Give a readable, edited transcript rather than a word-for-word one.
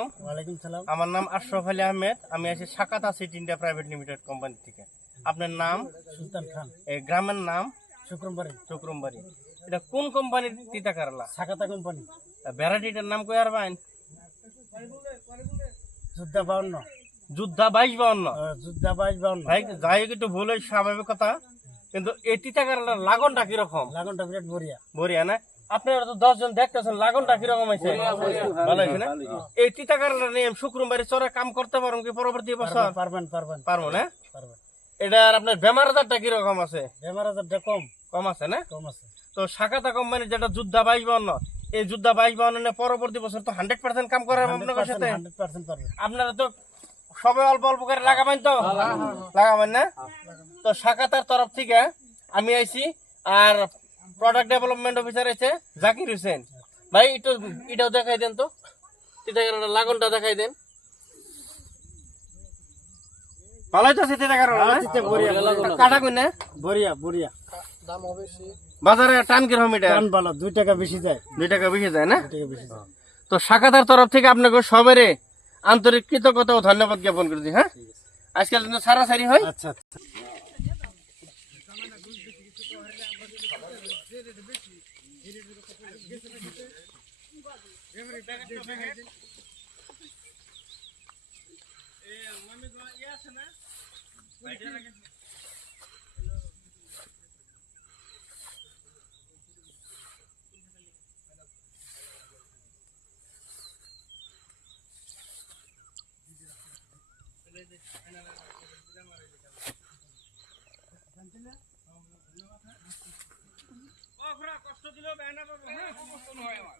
ওয়ালাইকুম সালাম। আমার নাম আশরাফ আলী আহমেদ। আমি আছি Sakata city India private limited company থেকে। আপনার নাম? সুলতান খান। এই গ্রামের নাম? শুক্রমবাড়ি। এটা কোন কোম্পানির তিতা কারলা? সাকাতা কোম্পানি। ভ্যারাইটিটার নাম কই আর বাইন? যুদ্ধা 52। যুদ্ধা 2252। যুদ্ধা 2252। ভাই যাই একটু ভুল হয়, স্বাভাবিক কথা। কিন্তু এই তিতা কারলার লাগনটা কিরকম? লাগনটা বিরাট বড়িয়া। বড়িয়া না? আপনারা তো 10 জন দেখতেছেন, লাগনটা কিরকম হয়েছে? ভালো হয়েছে না? এই তিতা কারলা নিয়ে শুক্রমবাড়ি চরে কাম করতে পারুন কি পরবর্তী বছর? পারবেন। পারবো না? এটার আপনার বেমার আজারটা কিরকম আছে? বেমার আজারটা কম আছে না? কম আছে। তো সাকাতা কোম্পানির যেটা যুদ্ধা 2252, এই যুদ্ধা 2252 পরবর্তী বছর তো 100% কাম করার আপনাদের সাথে। 100% পারবেন। আপনারা তো সবাই অল্প অল্প করে লাগাবেন তো? লাগাবেন না? তো সাকাতার তরফ থেকে আমি আইছি, আর প্রোডাক্ট ডেভেলপমেন্ট অফিসার আছে জাকির হোসেন ভাই। এটাও দেখাই দেন তো, লাগনটা দেখাই দেন। ভালো হইতেছে তিতা কারলা? কাটা কই না? বড়িয়া। বাজারে টান কিরকম? এটা টান ভালো, 2 টাকা বেশি যায়। 2 টাকা বেশি যায় না? 2 টাকা বেশি যায়। তো সাকাতার তরফ থেকে আপনাকে সবারে আন্তরিক কৃতজ্ঞতা ও ধন্যবাদ জ্ঞাপন করছি। হ্যাঁ, আজকাল কিন্তু সারাসারি হয়। আচ্ছা। কষ্ট দিলেও বেহানা করবো, হ্যাঁ, সমস্যা নয় আমার।